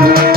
Thank you.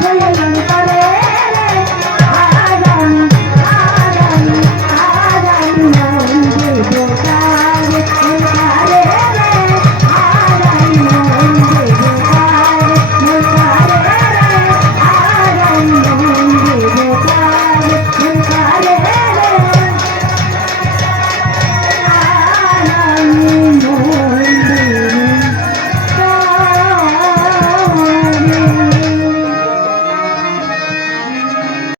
Vem,